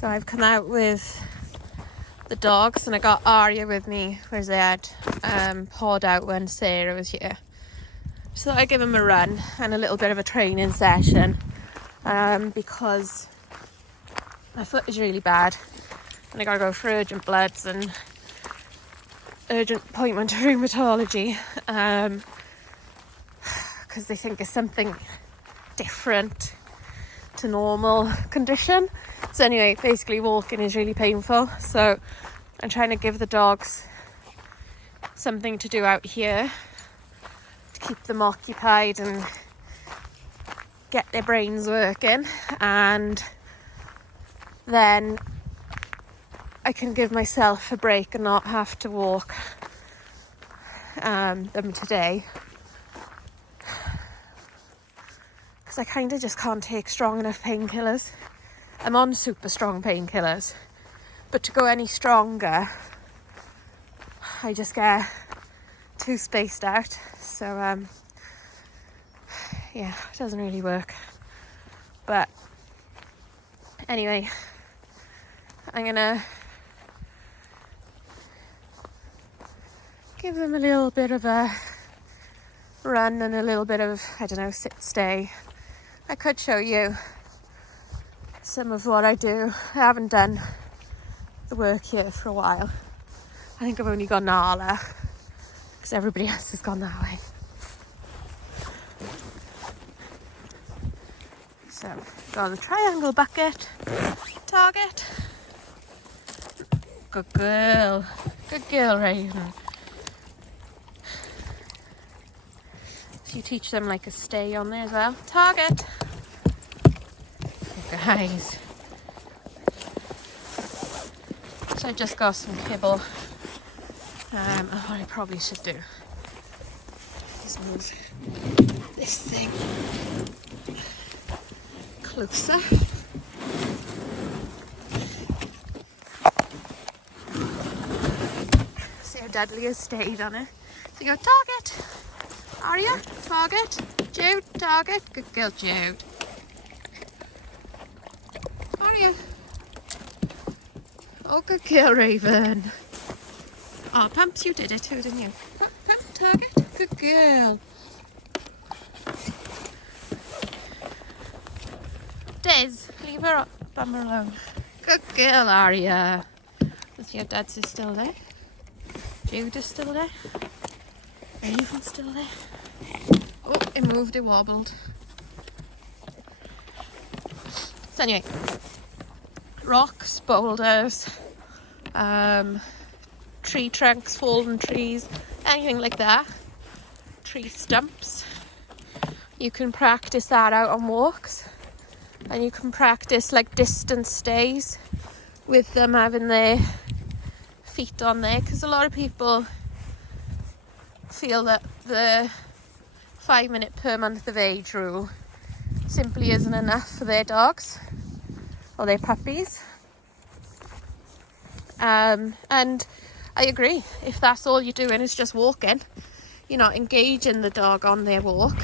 So I've come out with the dogs and I got Arya with me for Zed, poured out when Sarah was here. So I give him a run and a little bit of a training session because my foot is really bad and I gotta go for urgent bloods and urgent appointment to rheumatology because they think it's something different to normal condition. So anyway, basically walking is really painful, so I'm trying to give the dogs something to do out here to keep them occupied and get their brains working, and then I can give myself a break and not have to walk them today, because I kind of just can't take strong enough painkillers. I'm on super strong painkillers, but to go any stronger I just get too spaced out, so yeah, it doesn't really work. But anyway, I'm gonna give them a little bit of a run and a little bit of, I don't know, sit stay. I could show you some of what I do. I haven't done the work here for a while. I think I've only gone Nala because everybody else has gone that way. So, got the triangle bucket, target. Good girl, Raven. You teach them like a stay on there as well. Target. Guys. So I just got some kibble. And what I probably should do is move this thing closer. See how Dudley has stayed on it. So you go, target. Arya, target. Jude, target. Good girl, Jude. Arya. Oh, good girl, Raven. Oh, Pumps, you did it too, didn't you? Pump, target. Good girl. Des, leave her bum alone. Good girl, Arya. Does your dad's is still there? Jude is still there? Raven's still there? Oh, it moved, it wobbled. So anyway, rocks, boulders, tree trunks, fallen trees, anything like that. Tree stumps. You can practice that out on walks, and you can practice like distance stays with them having their feet on there, because a lot of people feel that the 5 minute per month of age rule simply isn't enough for their dogs or their puppies. And I agree. If that's all you're doing is just walking, you're not engaging the dog on their walk,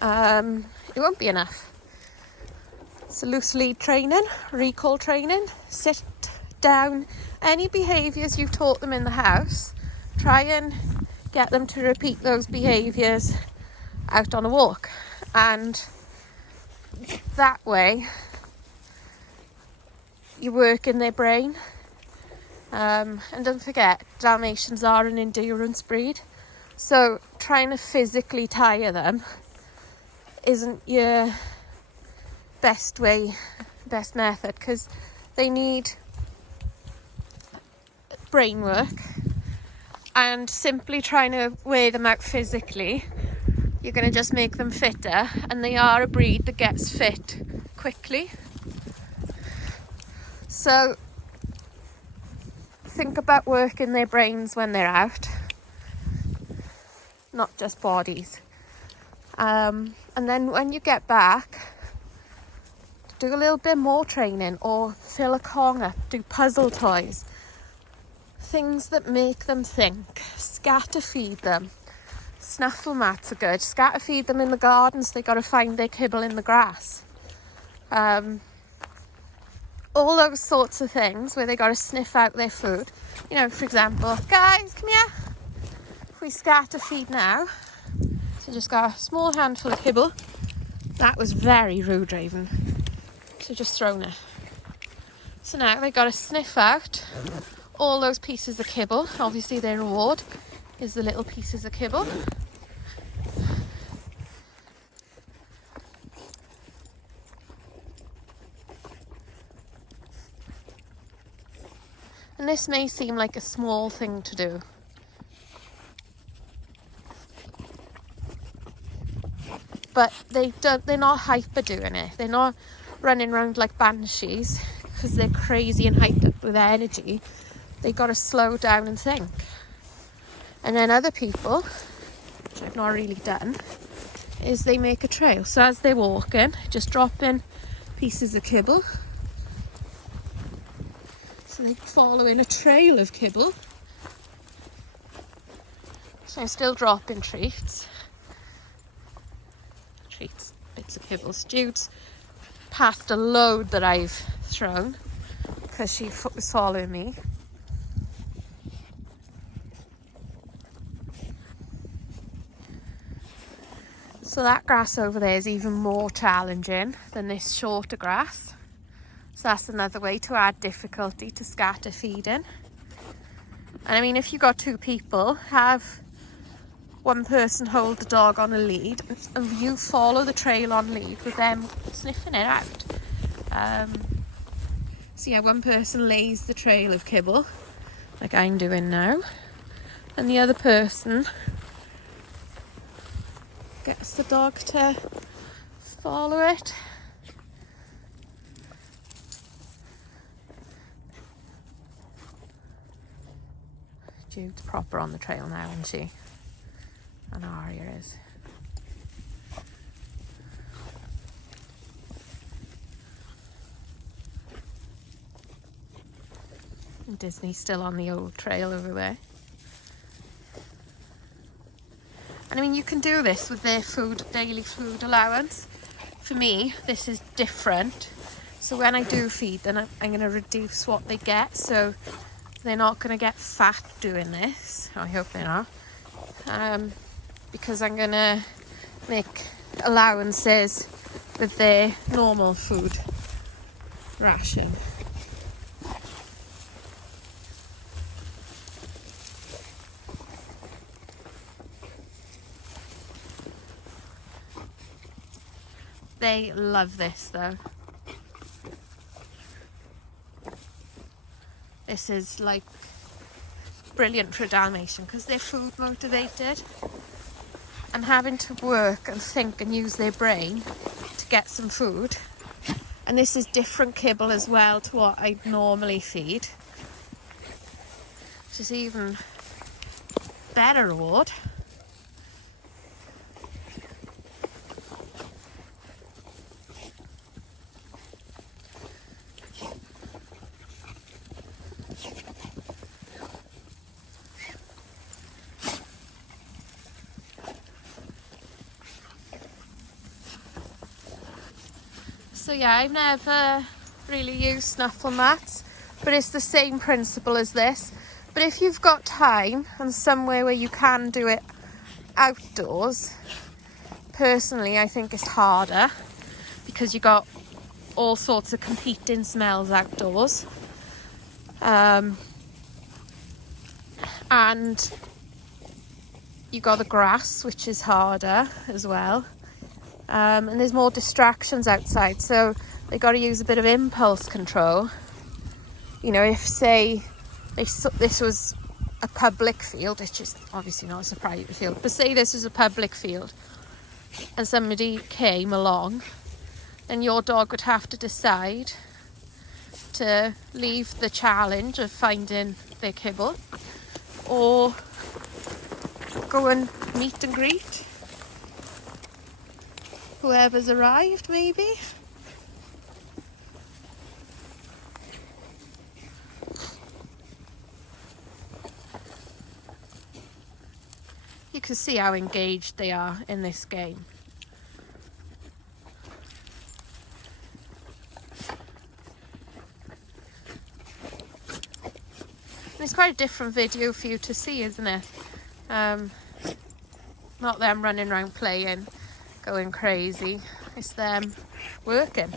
it won't be enough. So loose lead training, recall training, sit down, any behaviours you've taught them in the house, try and get them to repeat those behaviours out on a walk, and that way you work in their brain. And don't forget, Dalmatians are an endurance breed, so trying to physically tire them isn't your best method, because they need brain work, and simply trying to wear them out physically, you're going to just make them fitter, and they are a breed that gets fit quickly. So think about working their brains when they're out, not just bodies. And then when you get back, do a little bit more training, or fill a Kong up, do puzzle toys, things that make them think. Scatter feed them. Snaffle mats are good. Scatter feed them in the gardens. They got to find their kibble in the grass. all those sorts of things where they got to sniff out their food. You know, for example, guys, come here. If we scatter feed now, so just got a small handful of kibble. That was very rude, Raven. So just thrown it. So now they got to sniff out all those pieces of kibble. Obviously their reward is the little pieces of kibble. And this may seem like a small thing to do, but they're not hyper doing it. They're not running around like banshees because they're crazy and hyped up with energy. They got to slow down and think. And then other people, which I've not really done, is they make a trail. So as they're walking, just drop in pieces of kibble. So they're following a trail of kibble. So I'm still dropping treats, bits of kibble. Jude's passed a load that I've thrown because she was following me. So that grass over there is even more challenging than this shorter grass. So that's another way to add difficulty to scatter feeding. And I mean, if you got two people, have one person hold the dog on a lead and you follow the trail on lead with them sniffing it out. So yeah, one person lays the trail of kibble, like I'm doing now, and the other person gets the dog to follow it. Jude's proper on the trail now, isn't she? And Aria is. And Disney's still on the old trail over there. And I mean, you can do this with their daily food allowance. For me, this is different. So when I do feed them, I'm going to reduce what they get. So they're not going to get fat doing this. I hope they're not. Because I'm going to make allowances with their normal food ration. They love this though. This is like brilliant for a Dalmatian because they're food motivated and having to work and think and use their brain to get some food. And this is different kibble as well to what I normally feed, which is even better reward. So yeah, I've never really used snuffle mats, but it's the same principle as this. But if you've got time and somewhere where you can do it outdoors, personally I think it's harder because you got all sorts of competing smells outdoors. And you got the grass, which is harder as well. And there's more distractions outside, so they got to use a bit of impulse control. You know, if say this was a public field, which is obviously not a private field, but say this is a public field and somebody came along, then your dog would have to decide to leave the challenge of finding their kibble or go and meet and greet whoever's arrived, maybe. You can see how engaged they are in this game. quite a different video for you to see, isn't it? Not them running around playing, going crazy. It's them working.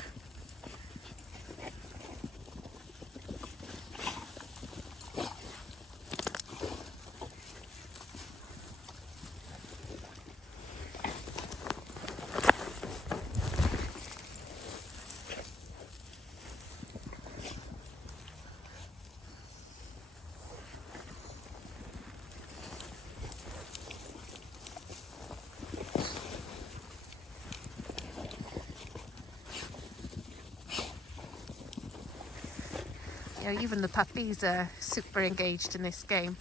You know, even the puppies are super engaged in this game.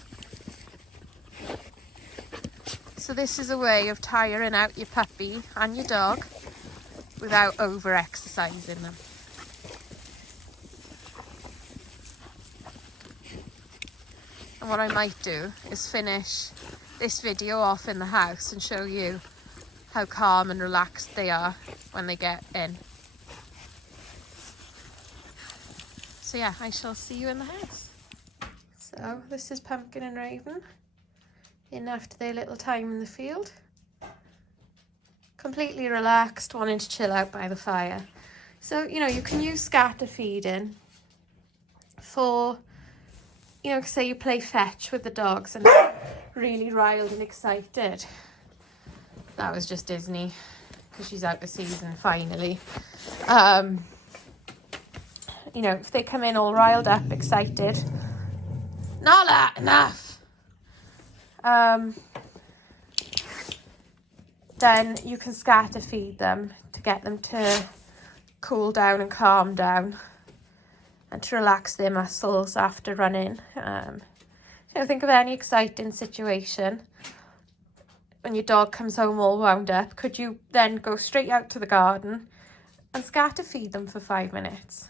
So this is a way of tiring out your puppy and your dog without over-exercising them. And what I might do is finish this video off in the house and show you how calm and relaxed they are when they get in. So yeah, I shall see you in the house. So this is Pumpkin and Raven in after their little time in the field. Completely relaxed, wanting to chill out by the fire. So, you know, you can use scatter feeding for, you know, say you play fetch with the dogs and they're really riled and excited. That was just Disney because she's out of season finally. You know, if they come in all riled up, excited, Nala, enough. Then you can scatter feed them to get them to cool down and calm down and to relax their muscles after running. You know, think of any exciting situation when your dog comes home all wound up. Could you then go straight out to the garden and scatter feed them for 5 minutes?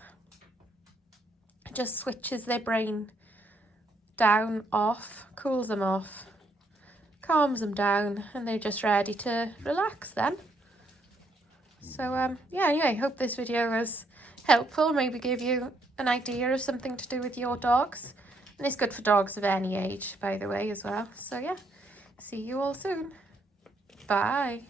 It just switches their brain down, off, cools them off, calms them down, and they're just ready to relax then. So yeah, anyway, hope this video was helpful, maybe give you an idea of something to do with your dogs. And it's good for dogs of any age, by the way, as well. So yeah, see you all soon. Bye.